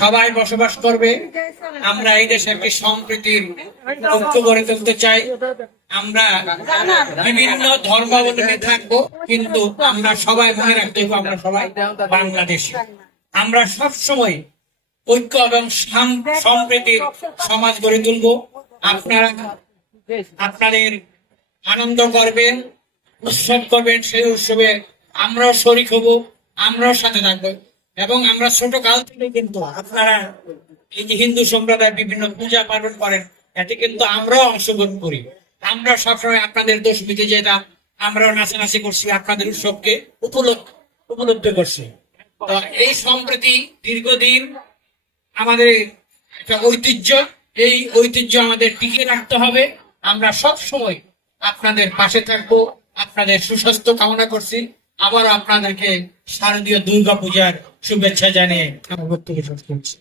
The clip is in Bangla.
সবাই বসবাস করবে। আমরা এই দেশে একটি সম্প্রীতির ঐক্য গড়ে তুলতে চাই। আমরা বিভিন্ন ধর্মাবলম্বী থাকবো, কিন্তু আমরা সবাই মনে রাখতে হবে আমরা সবাই বাংলাদেশী। আমরা সবসময় ঐক্য এবং সম্প্রীতির সমাজ গড়ে তুলব। আপনারা আপনাদের আনন্দ করবেন, উৎসব করবেন, সেই উৎসবে আমরাও শরিক হব, আমরাও সাথে থাকবো। এবং আমরা ছোট কাল থেকে কিন্তু আপনারা এই যে হিন্দু সম্প্রদায় বিভিন্ন পূজা পালন করেন, এতে কিন্তু আমরাও অংশগ্রহণ করি। আমরা সবসময় আপনাদের দশমীতে যেতাম, আমরাও নাচানাচি করছি, আপনাদের উৎসবকে উপলব্ধ করছি। তো এই সম্প্রতি দীর্ঘদিন আমাদের একটা ঐতিহ্য, এই ঐতিহ্য আমাদের টিকিয়ে রাখতে হবে। আমরা সব সময় আপনাদের পাশে থাকবো। আপনাদের সুস্বাস্থ্য কামনা করছি। আবার আপনাদেরকে শারদীয় দুর্গা পূজার শুভেচ্ছা জানিয়ে আমার বক্তব্য শেষ করছি।